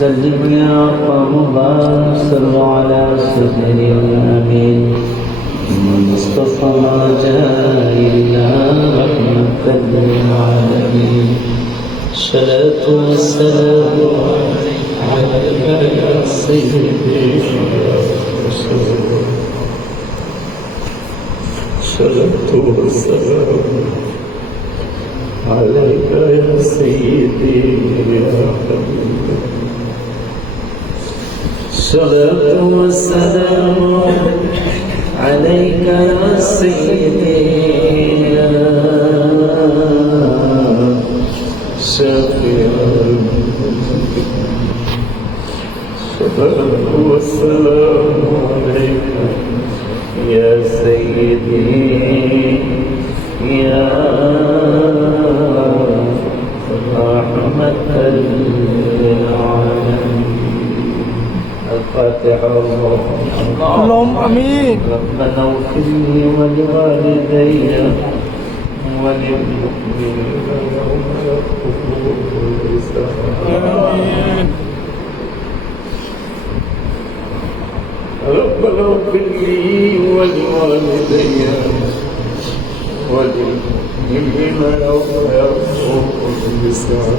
سلم يا رمضان صلوا على سيدنا الأمين. المصطفى ما جاء إلا رحمة للعالمين. صلاة والسلام على سيدنا سيدي الصلاة والسلام عليك يا سيدي يا حبيبي الصلاة والسلام عليك يا سيدي يا شفيع الصلاة والسلام عليك يا سيدي يا رحمة للعالمين الفاتحة اللهم آمين. ربنا اغفر ولوالدي وللمؤمنين يوم يقوم الحساب آمين. ربنا اغفر لي ولوالدي يوم يقوم الحساب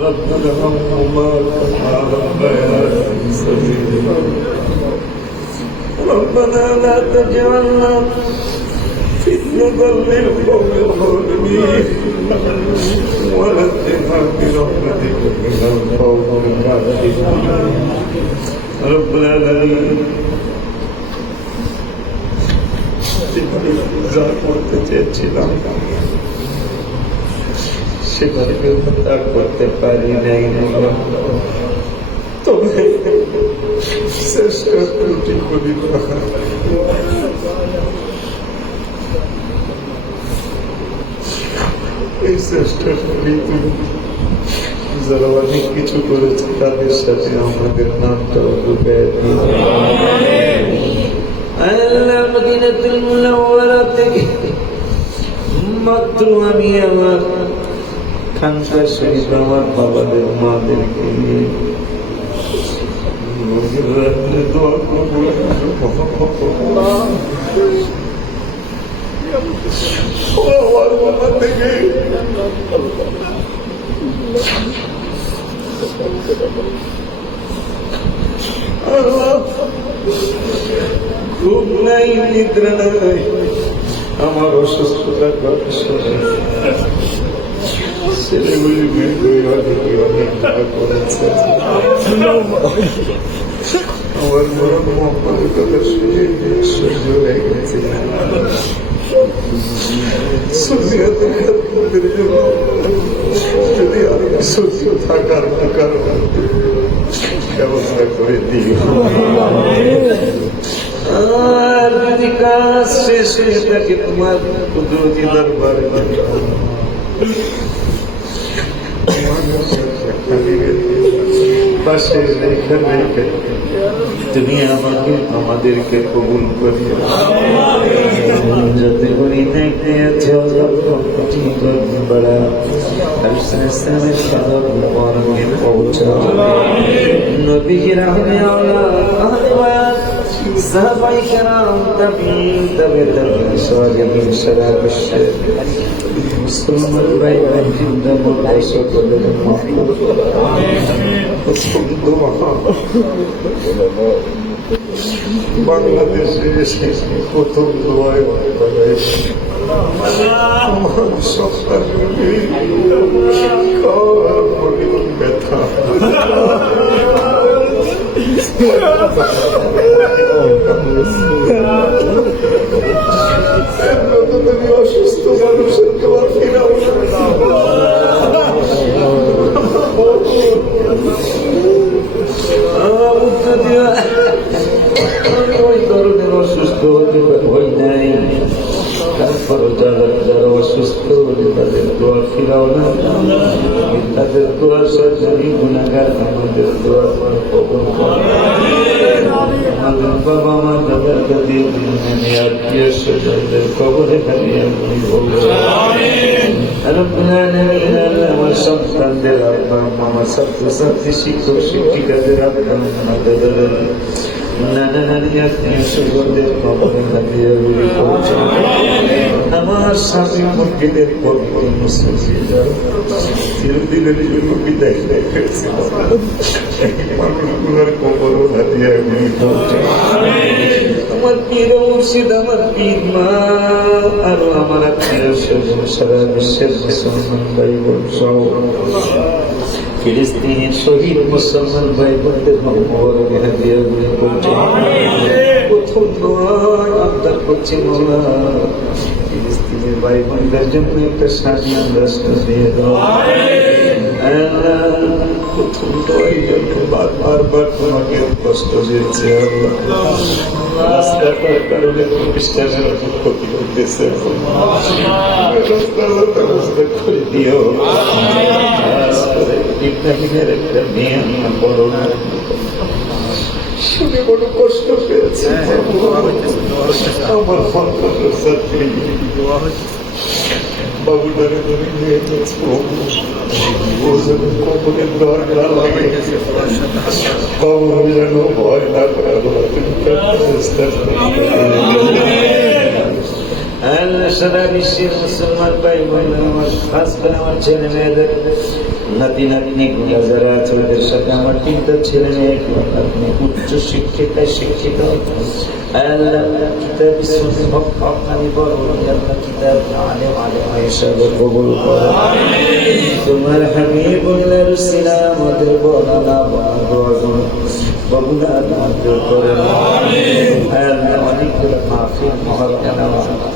ربنا ارحمهما كما ربياني صغيرا ربنا لا تجعلنا فتنة للقوم الظالمين ونجنا برحمتك من القوم الكافرين رب العالمين যা করতে চেয়েছিলাম সেভাবে তা করতে পারি নাই তবে চেষ্টা ত্রুটি করি না এই চেষ্টা করি তুমি যারা অনেক কিছু করেছে তাদের সাথে আমাদের নামটাও ডুবে আল্লাহ মদিনাতুল মুনাওয়ারা থেকে মাত্র আমি আমার খানকা শরীফ আমার বাবাদের মাদেরকে নিয়ে নদীর রাত্রে দোয়া করবো ও আমার বাবা থেকে ঘুম নাই নিদ্রা নাই আমার অসুস্থতার কথা আমার বড় কথা শুনে সহ্য হয়ে গেছে দিই আর যদি কাজ শেষ হয়ে থাকে তোমার কুদরতি তুমি আমাকে আমাদেরকে কবুল جتنے کو نہیں دیکھتے ہیں اچھے ہو جب ٹھیک کو بڑا سنستے میں شاد اور پہنچا نبی کی راہ میں آلا صحابہ کرام تبی تبی تبی سواجی بن شراب الشیخ مسلمان بھائی بن جندہ مولای شو کو لگا محبوب آمین مسلمان বাংলাদেশে এসে প্রথম দোয়ায় বাংলাদেশ আমার সরকার ব্যথা তারপরও যারা অসুস্থ তাদের দোয়া ফিরাও না। তাদের দোয়ার সাথে গুণাগার আমাদের দোয়া কবুল করো। আমাদের বাবা মা দাদা বরকত দিয়ে দুনিয়ানে আত্মীয় স্বজনদের কবরে খালি আপনি আমার সন্তানদের আব্বা আমার ছাত্রছাত্রী, শিক্ষক, শিক্ষিকাদের আব্বা দাদা দাদি নানা নানি, আত্মীয় স্বজনদের কবরে আপনি বলবেন আমার স্বামী মন্দিরের পবিত্র মুসলিমরা চিরদিনের জন্য বিদায় কবরও হাতিয়ে আমি পীর আরও আমার আত্মীয় স্বজন, সারা বিশ্বের মুসলমান ভাই বোন সহ। ফিলিস্তিনের শহীদ প্রথম کے بائبل درجن میں کسانیاں دست دے دو بار بار بار سے تو کو دے سے کھول دیو اتنا ہی میرے کرنے ہم শুনে বড় কষ্ট পেয়েছে। আমার সন্তান ছাত্রী বাবুটারে ধরে নিয়ে গেছে। ও যেন কবরের দরকার লাগে। বাবু যেন ভয় না করে। চেষ্টা সারা বিশ্বের মুসলমান ভাই বোনেরা আমার খাস করে আমার ছেলে মেয়েদের, নাতি, নাতনি গুলা যারা আছে, ওদের সাথে আমার তিনটা ছেলে মেয়ে, আপনি উচ্চ শিক্ষিতায় শিক্ষিত। আল্লাহ কিতাব সুন্নি হক আমি বড় আল্লাহ কিতাব আলে আলে হিসাবে কবুল তোমার হাবিবুল্লাহ রসিলা আমাদের বলা না বলা দোয়া করো বগুলা আমাদের করে আল্লাহ অনেকগুলো মাহফিল, মহরম